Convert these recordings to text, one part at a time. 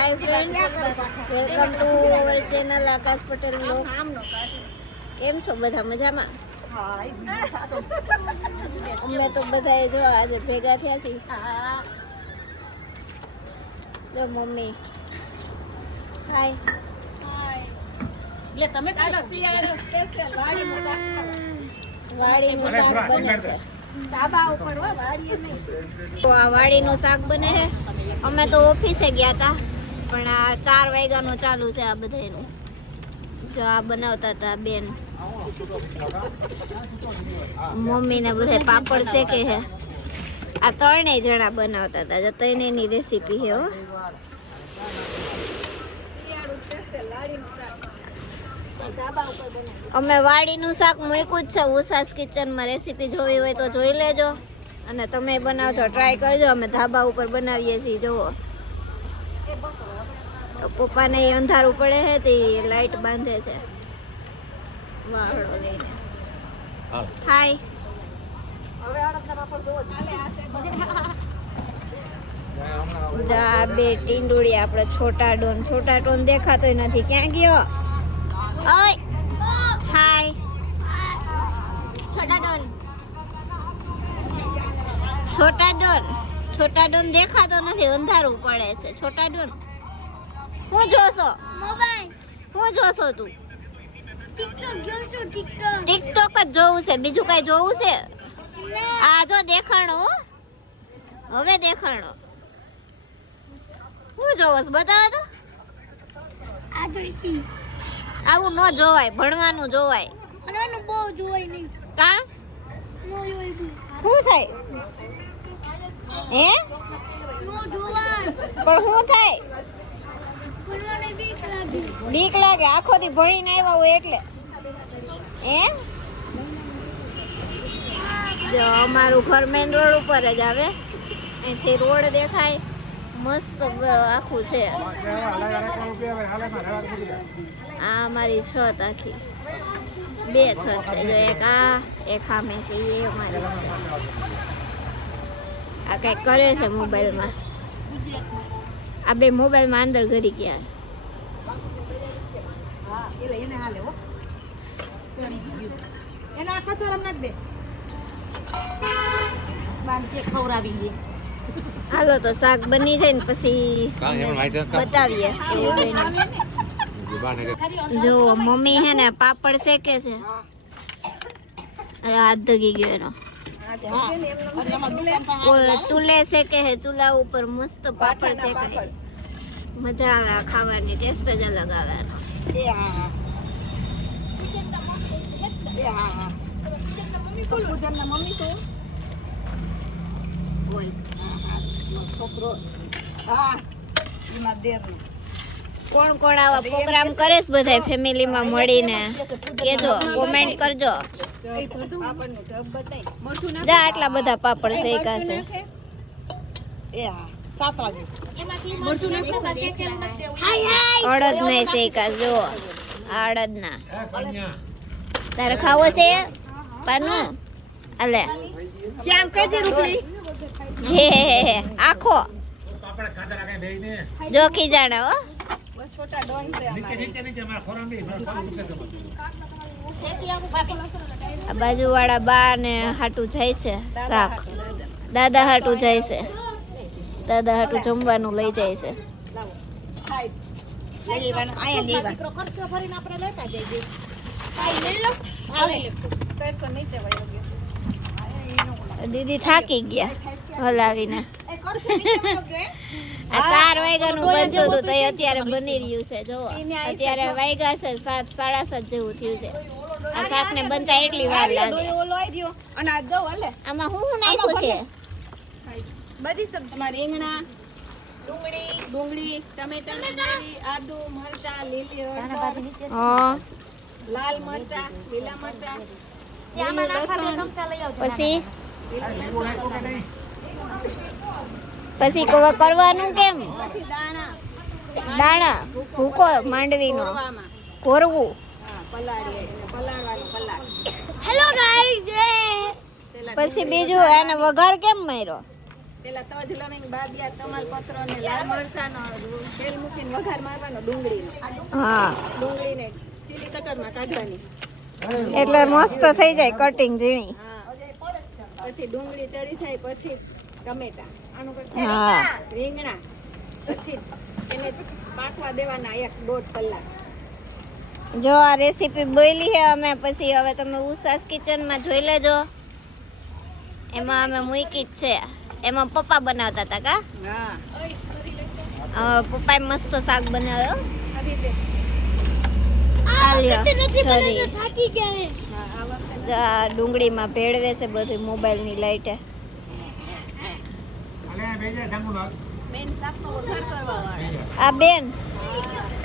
Hi friends, welcome to our channel Akash Patel blog. કેમ છો બધા? મજામાં? અમે તો બધાએ જો આજે ભેગા થયા છીએ. જો મમ્મી હાય. વાડીનું શાક બને છે. તો આ વાડીનું શાક બને છે. અમે તો ઓફિસે ગયા હતા, પણ આ 4 વાગ્યાનું ચાલુ છે આ બધાનું. જો આ બનાવતા હતા બેન. મમ્મી ને બધા પાપડ શેકે છે. આ 3 જણા બનાવતા હતા. જો 3 ની રેસીપી છે હો. અમે વાડીનું શાક મૂક્યું જ છે ઉષાસ કિચનમાં. રેસીપી જોવી હોય તો જોઈ લેજો, અને તમે બનાવજો, ટ્રાય કરજો. અમે ધાબા ઉપર બનાવીએ છીએ. જુઓ, પપ્પાને અંધારું પડે છે તે લાઈટ બાંધે છે વાહડો લઈને. હાય. આ બે ટીંડુડી આપણે છોટા ડોન દેખાતોય નથી. ક્યાં ગયો? ઓય હાય. છોટા ડોન દેખાતો નથી, અંધારું પડે છે. છોટા ડોન શું જોશો? મોબાઈલ. શું જોશો તું? ટિકટોક જ જોવું છે, બીજું કઈ જોવું છે? આ જો દેખાણો, હવે દેખાણો. શું જોવો? બતાવો તો. આવું ન જોવાય, ભણવાનું જોવાય. ભણવાનું બહુ જોવાય નહીં. કા નો જોવાય? શું થાય? હે નો જોવાય. પણ શું થાય? ભણવાની બીક લાગે. આખો દી ભણીને આવ્યા હોય એટલે. હે જો અમારું ઘર મેન રોડ ઉપર જ આવે. અહીંથી રોડ દેખાય, મસ્ત આખું છે. આ અમારી છત આખી 2 છત છે. જો એક આ, એક સામે છે, એ અમારી છે. આ કઈક કરે છે મોબાઈલમાં. આ બે મોબાઈલમાં અંદર ઘરી ગયા. હાલો તો શાક બની જાય ને પછી બતાવીએ. જો મમ્મી હે ને પાપડ શેકે છે. હાથ દગી ગયો એનો. ચૂલે શેકે છે, ચૂલા ઉપર મસ્ત પાપડ શેકે. મજા આવે ખાવાની, ટેસ્ટ જ અલગ આવે. કોણ કોણ આવા પ્રોગ્રામ કરે છે બધા ફેમિલીમાં મળીને કેજો, કોમેન્ટ કરજો. જા આટલા બધા પાપડ શેકા છે. અડદ નહીં શેકા. જો અડદ ના. તારે ખાવો છે પાનું? અલે હે આખો જો ખીજાણા હો. આ બાજુ વાળા બા ને હાટું જાય છે શાક. દાદા હાટું જાય છે. દાદા હાટું જમવાનું લઈ જાય છે. દીદી થાકી ગયા હલાવીને. આ 4 વાગ્યાનું બનતું હતું તો અત્યારે બની રહ્યું છે. જો અત્યારે વાગ્યા છે 7, 7:30 જેવું થયું છે. આ શાક ને બનતા એટલી વાર લાગે. આમાં શું નાખ્યું છે? બધી સબ્જી. રીંગણા, ડુંગળી, ટમેટા, આદુ, મરચા, લીલી હળદર, લાલ મરચા, લીલા મરચા. પછી કરવાનું કેમ? દાણા ભૂકો માંડવીનો કોરવું. Hello guys. પછી બીજું એને વઘાર કેમ માર્યો? પેલા તજ લવિંગ બાદિયા તમાલપત્ર ને લાલ મરચાનો તેલ મૂકીને વઘાર મારવાનો ડુંગળીનો હા ડુંગળીને ચીલી કટરમાં કાઢવાની એટલે મસ્ત થઈ જાય કટિંગ ઝીણી હા પછી ડુંગળી ચડી જાય પછી ટમેટા હા રીંગણા પછી એને પાકવા દેવાના 1-1.5 કલાક જો આ રેસીપી બોલી છે અમે પછી હવે તમે ઉષાસ કિચનમાં જોઈ લેજો એમાં અમે મૂકી જ છે એમાં પપ્પા બનાવતા હતા કા હા પપ્પાએ મસ્ત શાક બનાવ્યો છરી દે આ લ્યો છરી. હા આ વખતે જો આ ડુંગળીમાં ભેળવે છે બધું મોબાઈલની લાઈટે મેન શાકનો વઘાર કરવા વાળા આ બેન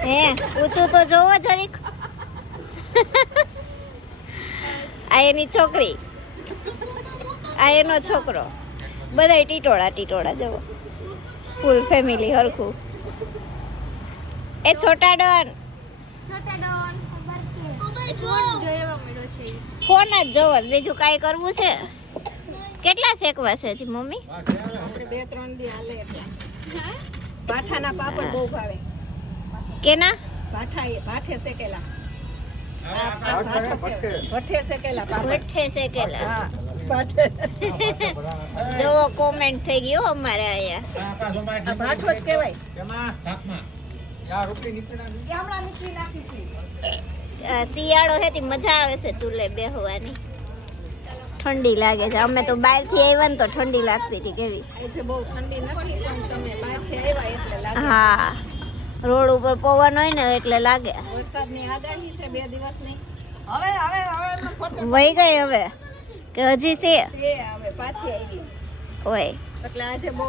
હે ઊંચું તો જોવો જરીક આ એની છોકરી આ એનો છોકરો બધાય ટીટોળા જવો ફૂલ ફેમિલી હરખું એ છોટા ડોન ફોન જ જોવો બીજું કાંઈ કરવું છે કેટલા શેકવા છે હજી મમ્મી આપણે 2-3 દી હાલે એટલે ભાઠાના પાપડ બહુ ભાવે કેના ભાઠે શેકેલા ભઠ્ઠે શેકેલા પાપડ ભઠ્ઠે શેકેલા હા ભાઠે જોવો કોમેન્ટ થઈ ગઈ હો અમારે અહીંયા આ ભાઠો જ કહેવાય શિયાળો છે તે મજા આવે છે ચૂલે બેહવાની ઠંડી લાગે છે અમે તો બહારથી આવ્યા ને તો ઠંડી લાગતી હતી કેવી આજે બહુ ઠંડી નથી પણ તમે બહારથી આવ્યા એટલે લાગે હા રોડ ઉપર પવન હોય ને એટલે લાગે વરસાદની આગાહી છે 2 દિવસની વહી ગઈ હવે કે હજી છે હવે પાછી આવી હોય એટલે આજે બહુ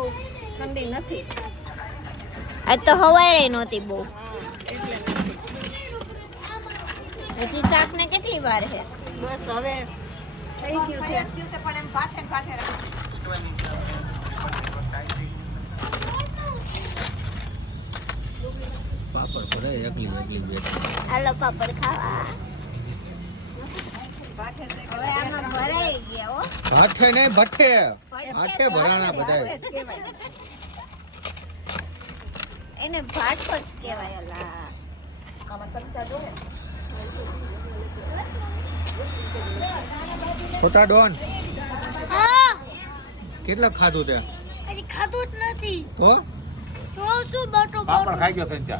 ઠંડી નથી આજ તો હવારે નહોતી બહુ એટલે હજી શાક ને કેટલી વાર છે બસ હવે થઈ ગયું છે પણ એમ પાઠે પાપડ ભરે એકલી આલો પાપડ ખાવા હવે આમાં ભરાઈ ગયા હો ભાઠે ને ભઠ્ઠે આઠે ભરાણા બધાય એને ભાઠો જ કહેવાય અલા છોટા ડોન હા કેટલા ખાધું તે હજી ખાધું જ નથી તો શું બાટો પાપડ ખાઈ ગયો તને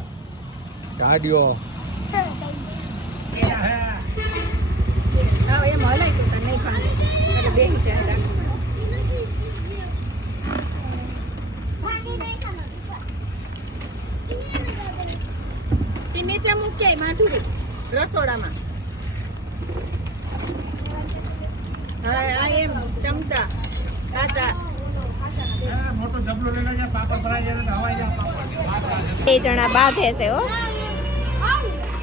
ચાડ્યો હા એમ હલાય તો તને નહીં ખાને એટલે બેહી જાય તી નીચે મૂકે માધુરી રસોડામાં હા આ એમ ચમચા કાચા મોટો જબલો લઈ લેજે પાપડ ભરાઈ જાય ને હવાઈ જાય પાપડ 2 જણા બાંધે છે હો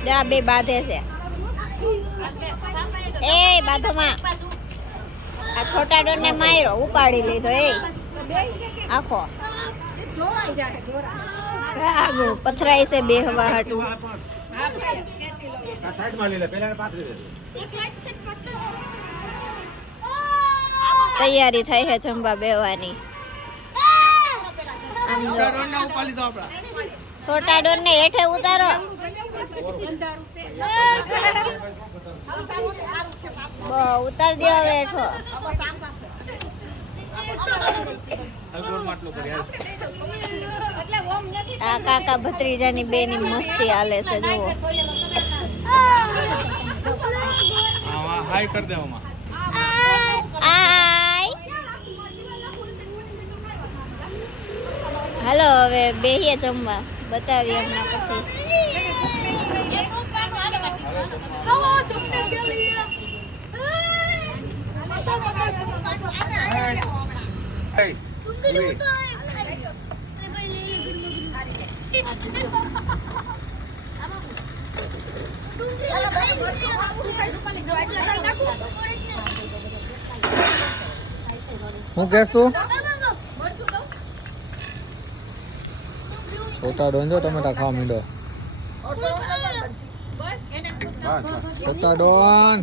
જા 2 બાંધે છે એ બાધોમાં આ છોટા ડોન ને માર્યો ઉપાડી લીધો એ આખો જોવાઈ જાય જોરા આગો પથરાઈ છે બેહવા હાટું હા ખેંચી લો આ સાઈડમાં લઈ લે પેલા પાથરી દે તૈયારી થઈ છે જમવા બેહવાની આમ જો છોટા ડોન ને હેઠે ઉતારો ઉતાર દો હવે હેઠો આ કાકા ભત્રીજાની બેની મસ્તી હાલે છે જુઓ હાઈ કરી દેવામાં આય હાલો હવે બેહીએ જમવા બતાવીએ હમણાં પછી હું કહેશ તું છોટા ડોન જો ટમેટા ખાવા માંડો છોટા ડોન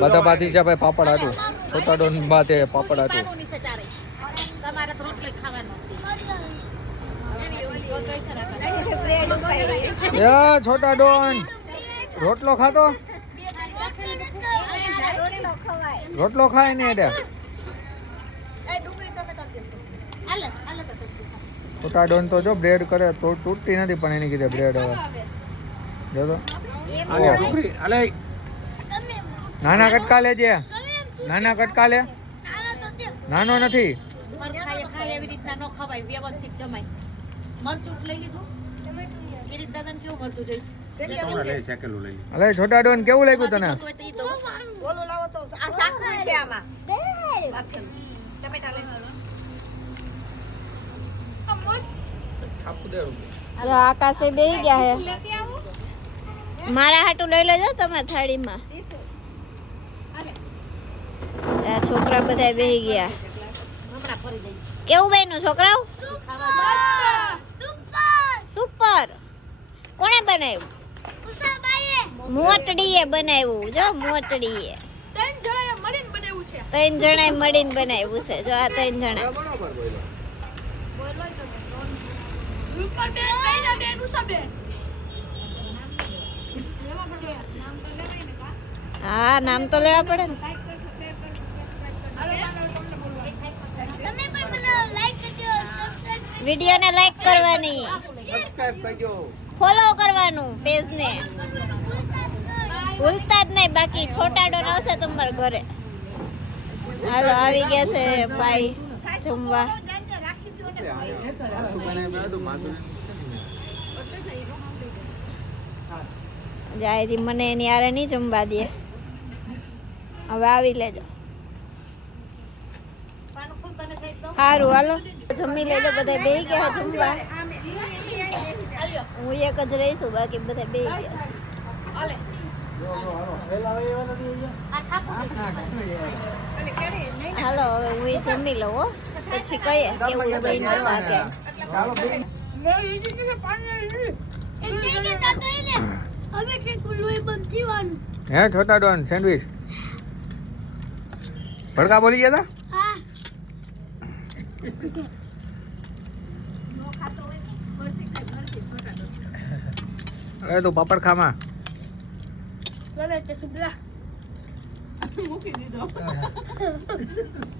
બધા બાથી છે ભાઈ પાપડ હાટું. છોટા ડોન બાતે પાપડ હાટું. તમારે તો રોટલી ખાવાનો એ છોટા ડોન રોટલો ખાતો રોટલો ખાય ને એટલે છોટા ડોન તો જો બ્રેડ કરે તો તૂટતી નથી પણ એની કીધે બ્રેડ હવે જો તો નાના કટકા લેજે નાના કટકા લે નાનો નથી એવી રીતના ન ખવાય વ્યવસ્થિત જમાય મરચું લઈ લીધું વિરીત દાદાને કેવું મરચું જોઈશ અલે છોટા ડોન કેવું લાગ્યું તને બોલું લાવો તો આ સાકરું છે આમાં ટમેટા લઈ હાલો આકાશે બેહી ગયા હે મારા હાટું લઈ લેજો તમે થાળીમાં આ છોકરા બધા બેહી ગયા કેવું બન્યું છોકરાઓ સુપર કોણે બનાવ્યું મોટડીએ બનાવ્યું જો મોટડીએ 3 જણાએ મળીને બનાવ્યું છે જો આ 3 જણા હા નામ તો લેવા પડે ને વિડિયો ને લાઈક કરવાની ફોલો કરવાનું પેજ ને ભૂલતા જ નહીં બાકી છોટા ડોન આવશે તમારા ઘરે હાલો આવી ગયા છે ભાઈ જમવા જાયરી મને એની આરે નહીં જમવા દે હવે આવી લેજો સારું હાલો જમી લેજો બધા બેહી ગયા જમવા હું એક જ રહીશું બાકી બધા બેહી ગયા છે હાલો હવે હું જમી લઉં હો પછી કહીએ કેવું બન્યું શાકે હે છોટા ડોન સેન્ડવિચ ભડકા બોલી ગયા હતા અરે તું પાપડ ખામાં મૂકી દીધો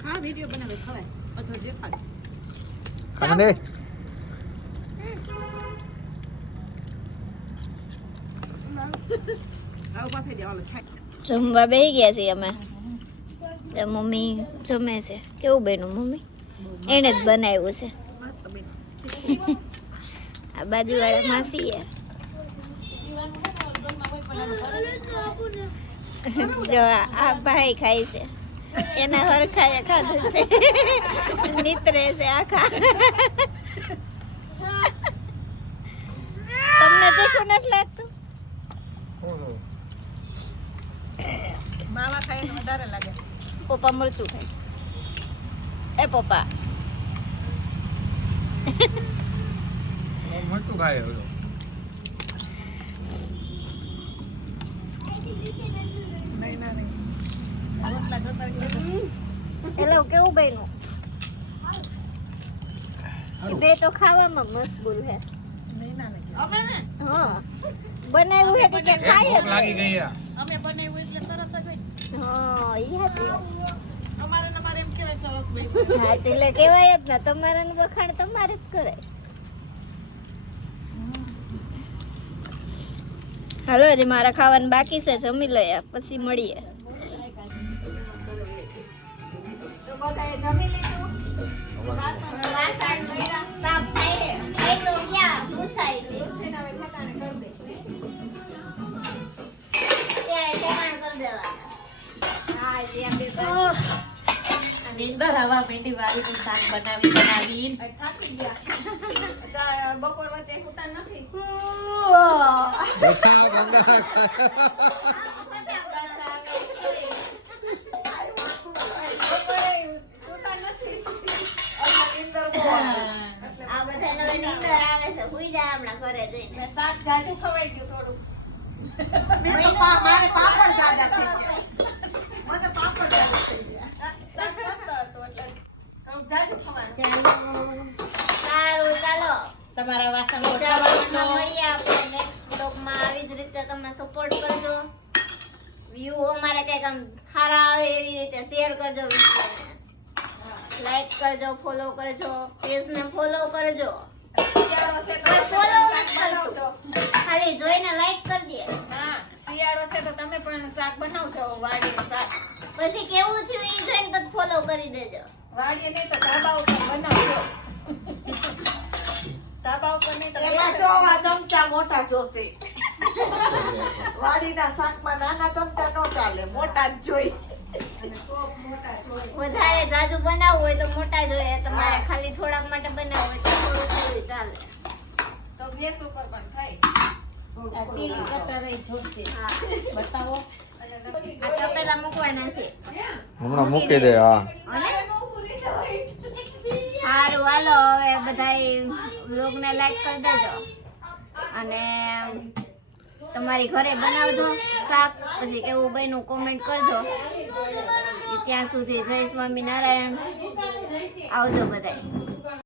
હા વિડિયો બનાવે ખવાય અથવા દેખાડ ખાવા દે જમવા બેસી ગયા છીએ અમે મમ્મી જમે છે કેવું બન્યું મમ્મી એને જ બનાવ્યું છે આ બાજુવાળા માસી જો આ ભાઈ ખાય છે એના હરખાએ ખાધું છે નીતરે છે આખા તમને દેખું નથી લાગતું માવા ખાઈને વધારે લાગે પપ્પા મરચું ખાય એ પપ્પા મરચું ખાય એટલે કેવું બન્યું બે તો ખાવામાં મશગુલ છે હા બનાવ્યું છે કે ખાય લાગી ગઈ અમે બનાવ્યું એટલે સરસ જ હોય હા ઈ હતી અમારે એમ કહેવાય સરસ ભાઈ હા એટલે કહેવાય જ ને તમારે વખાણ તમારે જ કરાય હાલો હજી મારા ખાવાનું બાકી છે જમી લઈએ પછી મળીએ બધાએ જમી લીધું વાસણ સાફ થાય છે એટલો ક્યાં પૂછાય છે હવે ઠકાણે કરી દે ત્યારે ટેકાણ કરી દેવાના હા જે આપણે નીંદર હવા માંડી વાળીનું શાક બનાવી થાકી ગયા બપોર વચ્ચે હુતા નથી આ બધાને નીંદર આવે છે હુઈ જા હમણાં ઘરે જઈને શાક જાજુ ખવાઈ ગયું થોડું મેં તો મારે પાપડ જાડા થઈ ગયા. મને પાપડ જાડા થઈ ગયા. સારું ચાલો તમારા વાસણ બીજા ઓછા બ્લોગમાં વાળો. મળીએ આપણે નેક્સ્ટ બ્લોગમાં. આવી જ રીતે તમે સપોર્ટ કરજો. વ્યૂ અમારે કંઈક આમ સારા આવે એવી રીતે શેર કરજો, વિડીયોને લાઈક કરજો, ફોલો કરજો, પેજને ફોલો કરજો. કોઈ ફોલો નથી કરતું, ખાલી જોઈને લાઈક કરી દે. હા, શિયાળો છે તો તમે પણ શાક બનાવજો, વાડીનું શાક. પછી કેવું થયું એ જોઈને પછી ફોલો કરી દેજો. વાડીએ નહીં તો ધાબા ઉપર બનાવજો. ધાબા ઉપર નહીં તો એમાં જો આ ચમચા મોટા જોશે. વાડીના શાકમાં નાના ચમચા ન ચાલે, મોટા જ જોઈ. વધારે જાજુ બનાવવું હોય તો મોટા જોઈએ, તમારે ખાલી થોડાક માટે બનાવવું હોય તો થોડું થોડું ચાલે. તો ગેસ ઉપર પણ થાય. આ ચીલી કટર એ જોશે. હા, બતાવો. આ તપેલા મૂકવાના છે. હમણાં મૂકી દે. હા અને સારું હાલો, હવે બધાય વ્લોગને લાઈક કરી દેજો અને તમારી ઘરે બનાવજો શાક. પછી કેવું બન્યું કોમેન્ટ કરજો. ત્યાં સુધી જય સ્વામિનારાયણ. આવજો બધાય.